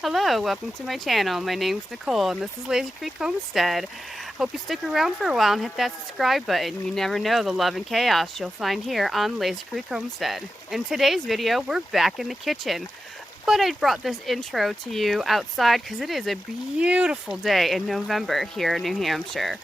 Hello, welcome to my channel. My name's Nicole and this is Lazy Creek Homestead. Hope you stick around for a while and hit that subscribe button. You never know the love and chaos you'll find here on Lazy Creek Homestead. In today's video, we're back in the kitchen. But I brought this intro to you outside because it is a beautiful day in November here in New Hampshire.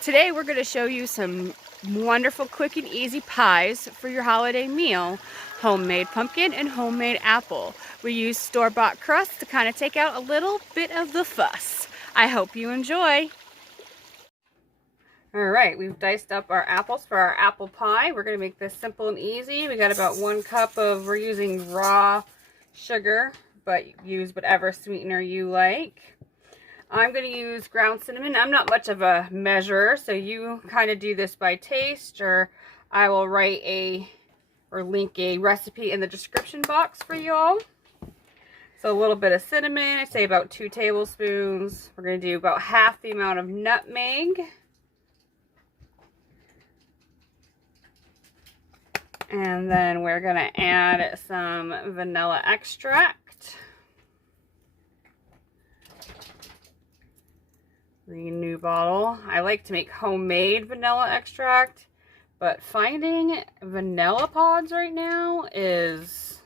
Today we're going to show you some wonderful, quick and easy pies for your holiday meal. Homemade pumpkin and homemade apple. We use store-bought crust to kind of take out a little bit of the fuss. I hope you enjoy. Alright, we've diced up our apples for our apple pie. We're going to make this simple and easy. We got about 1 cup of, we're using raw sugar, but use whatever sweetener you like. I'm going to use ground cinnamon. I'm not much of a measurer, so you kind of do this by taste, or I will write or link a recipe in the description box for you all. So a little bit of cinnamon, I say about 2 tablespoons. We're going to do about half the amount of nutmeg. And then we're going to add some vanilla extract. New bottle. I like to make homemade vanilla extract, but finding vanilla pods right now is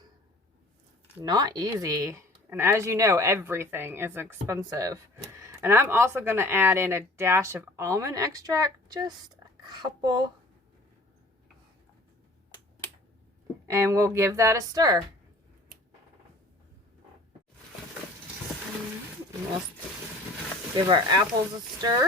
not easy. And as you know, everything is expensive. And I'm also going to add in a dash of almond extract, just a couple. And we'll give that a stir. And we'll give our apples a stir.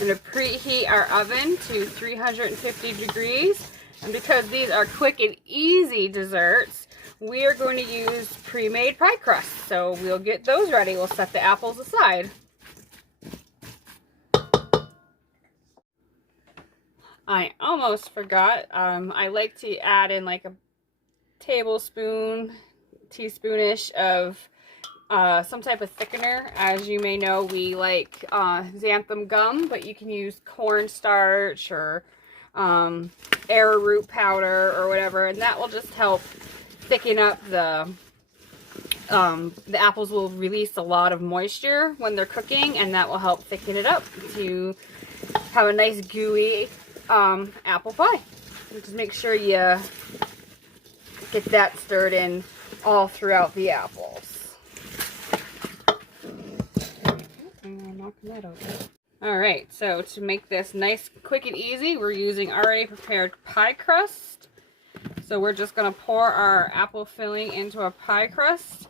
I'm going to preheat our oven to 350 degrees. And because these are quick and easy desserts, we are going to use pre-made pie crust. So we'll get those ready. We'll set the apples aside. I almost forgot. I like to add in like a tablespoon, teaspoonish of some type of thickener. As you may know, we like xanthan gum, but you can use cornstarch or arrowroot powder or whatever, and that will just help thicken up the apples. Will release a lot of moisture when they're cooking, and that will help thicken it up to have a nice gooey apple pie. Just make sure you get that stirred in all throughout the apples. Alright, so to make this nice, quick, and easy, we're using already prepared pie crust. So we're just going to pour our apple filling into a pie crust.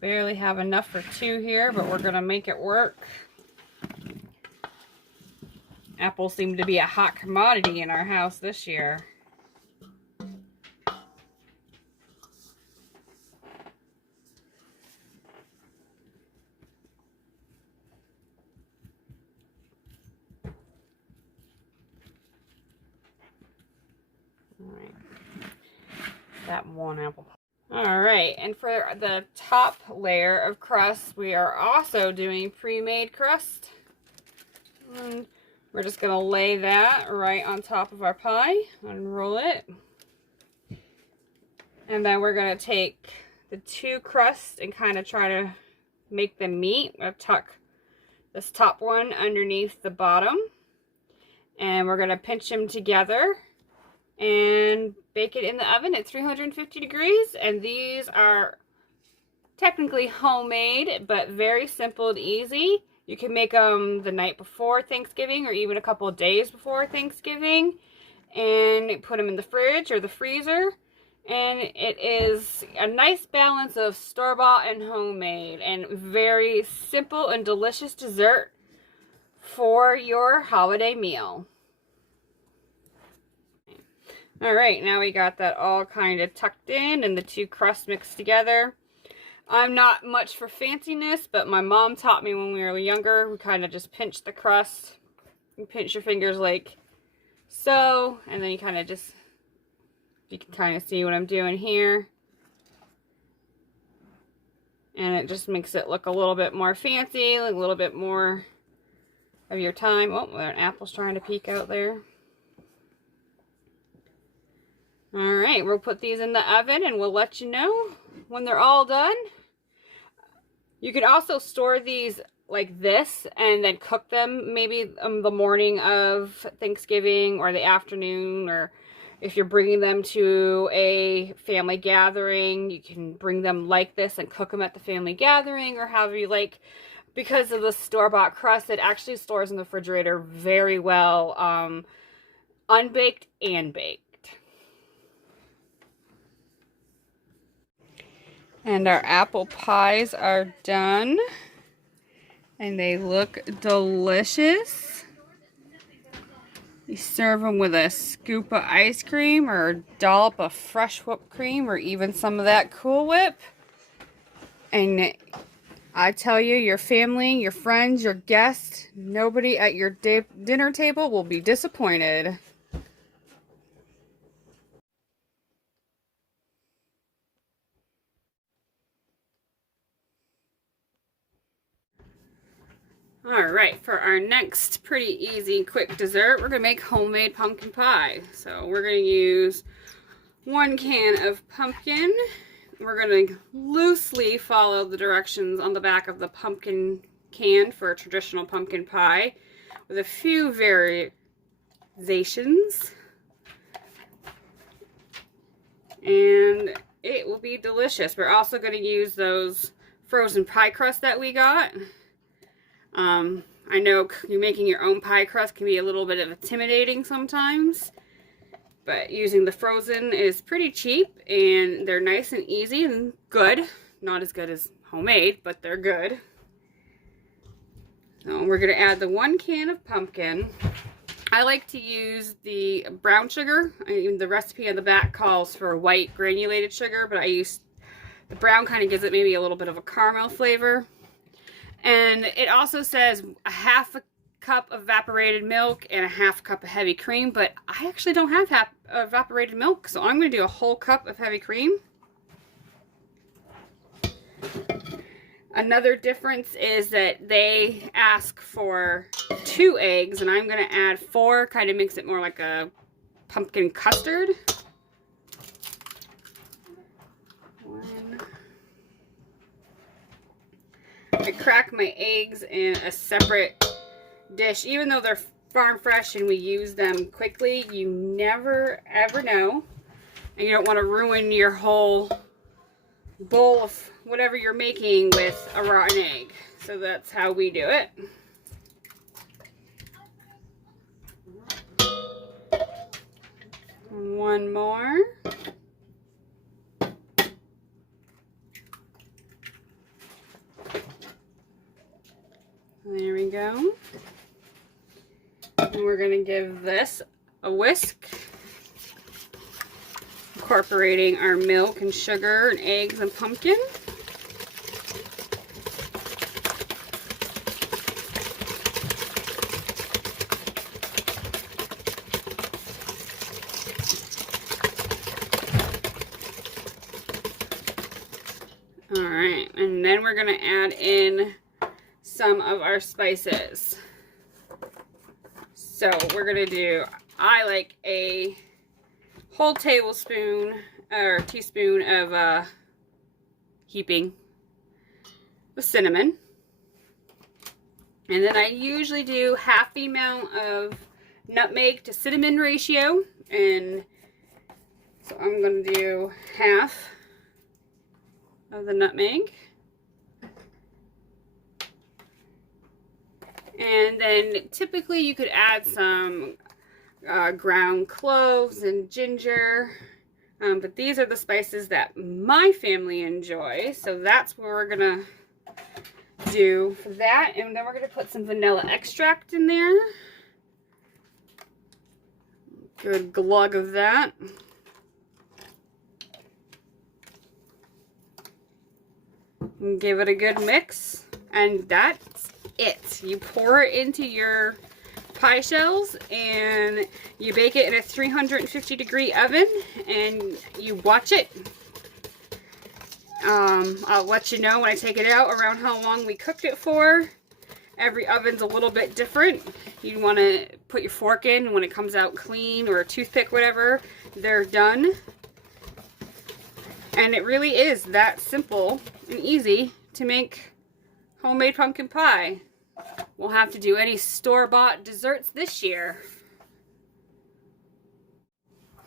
Barely have enough for 2 here, but we're going to make it work. Apples seem to be a hot commodity in our house this year. Alright, that 1 apple pie. Alright, and for the top layer of crust, we are also doing pre-made crust. And we're just going to lay that right on top of our pie, unroll it. And then we're going to take the 2 crusts and kind of try to make them meet. I'll tuck this top one underneath the bottom. And we're going to pinch them together and bake it in the oven at 350 degrees. And these are technically homemade, but very simple and easy. You can make them the night before Thanksgiving or even a couple of days before Thanksgiving and put them in the fridge or the freezer. And it is a nice balance of store-bought and homemade, and very simple and delicious dessert for your holiday meal. Alright, now we got that all kind of tucked in and the 2 crusts mixed together. I'm not much for fanciness, but my mom taught me when we were younger. We kind of just pinch the crust. You pinch your fingers like so, and then you kind of just, you can kind of see what I'm doing here. And it just makes it look a little bit more fancy, like a little bit more of your time. Oh, an apple's trying to peek out there. All right, we'll put these in the oven and we'll let you know when they're all done. You could also store these like this and then cook them maybe the morning of Thanksgiving or the afternoon, or if you're bringing them to a family gathering, you can bring them like this and cook them at the family gathering, or however you like. Because of the store-bought crust, it actually stores in the refrigerator very well, unbaked and baked. And our apple pies are done. And they look delicious. You serve them with a scoop of ice cream or a dollop of fresh whipped cream or even some of that Cool Whip. And I tell you, your family, your friends, your guests, nobody at your dinner table will be disappointed. Alright, for our next pretty easy, quick dessert, we're going to make homemade pumpkin pie. So we're going to use 1 can of pumpkin. We're going to loosely follow the directions on the back of the pumpkin can for a traditional pumpkin pie with a few variations. And it will be delicious. We're also going to use those frozen pie crust that we got. I know making your own pie crust can be a little bit intimidating sometimes, but using the frozen is pretty cheap and they're nice and easy and good. Not as good as homemade, but they're good. So we're going to add the 1 can of pumpkin. I like to use the brown sugar. The recipe on the back calls for white granulated sugar, but I use the brown, kind of gives it maybe a little bit of a caramel flavor. And it also says a 1/2 cup of evaporated milk and a 1/2 cup of heavy cream, but I actually don't have evaporated milk, so I'm going to do a whole cup of heavy cream. Another difference is that they ask for 2 eggs, and I'm going to add 4, kind of makes it more like a pumpkin custard. I crack my eggs in a separate dish. Even though they're farm fresh and we use them quickly, you never ever know. And you don't want to ruin your whole bowl of whatever you're making with a rotten egg. So that's how we do it. And 1 more. There we go. And we're going to give this a whisk, incorporating our milk and sugar and eggs and pumpkin. Alright, and then we're going to add in some of our spices. So we're going to do, I like a whole tablespoon or teaspoon of heaping with cinnamon. And then I usually do 1/2 the amount of nutmeg to cinnamon ratio. And so I'm going to do 1/2 of the nutmeg. And then typically you could add some ground cloves and ginger. But these are the spices that my family enjoys. So that's what we're going to do for that. And then we're going to put some vanilla extract in there. Good glug of that. And give it a good mix. And that's it. You pour it into your pie shells and you bake it in a 350-degree oven and you watch it. I'll let you know when I take it out around how long we cooked it for. Every oven's a little bit different. You want to put your fork in when it comes out clean, or a toothpick, whatever. they're done. And it really is that simple and easy to make homemade pumpkin pie. Won't have to do any store-bought desserts this year.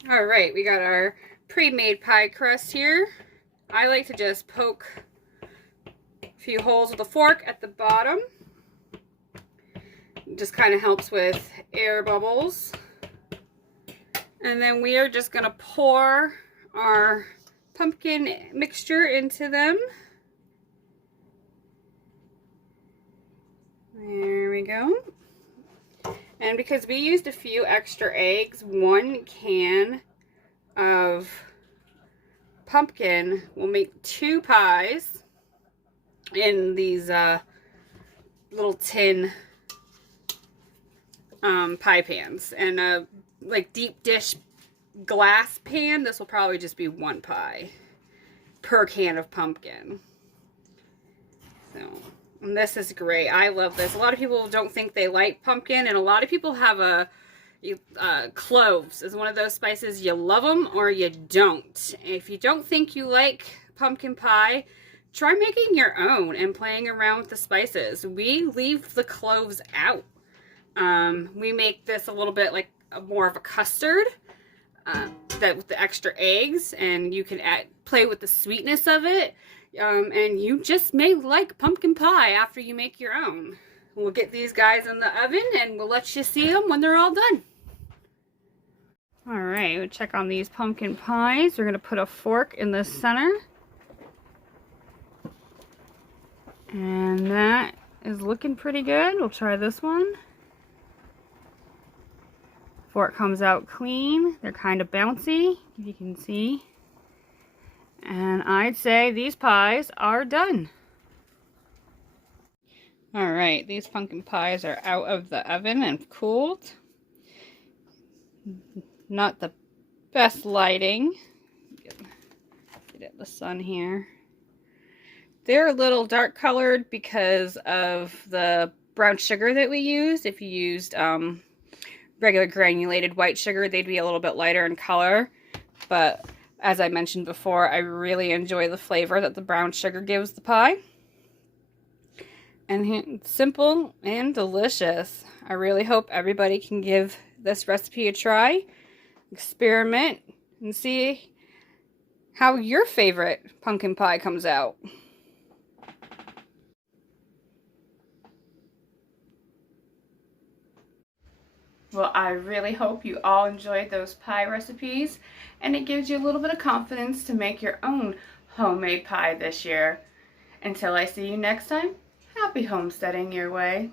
Alright, we got our pre-made pie crust here. I like to just poke a few holes with a fork at the bottom. It just kind of helps with air bubbles. And then we are just going to pour our pumpkin mixture into them. There we go. And because we used a few extra eggs, 1 can of pumpkin will make 2 pies in these little tin pie pans. And like deep dish glass pan, this will probably just be 1 pie per can of pumpkin. So, and this is great. I love this. A lot of people don't think they like pumpkin, and a lot of people have cloves is one of those spices. You love them or you don't. If you don't think you like pumpkin pie, try making your own and playing around with the spices. We leave the cloves out. We make this a little bit like more of a custard, that with the extra eggs, and you can play with the sweetness of it, and you just may like pumpkin pie after you make your own. We'll get these guys in the oven and we'll let you see them when they're all done. Alright, we'll check on these pumpkin pies. We're going to put a fork in the center, and that is looking pretty good. We'll try this one. Fork comes out clean. They're kind of bouncy, if you can see. And I'd say these pies are done. Alright, these pumpkin pies are out of the oven and cooled. Not the best lighting. Get at the sun here. They're a little dark colored because of the brown sugar that we used. If you used regular granulated white sugar, they'd be a little bit lighter in color. But as I mentioned before, I really enjoy the flavor that the brown sugar gives the pie. And it's simple and delicious. I really hope everybody can give this recipe a try, experiment, and see how your favorite pumpkin pie comes out. Well, I really hope you all enjoyed those pie recipes, and it gives you a little bit of confidence to make your own homemade pie this year. Until I see you next time, happy homesteading your way.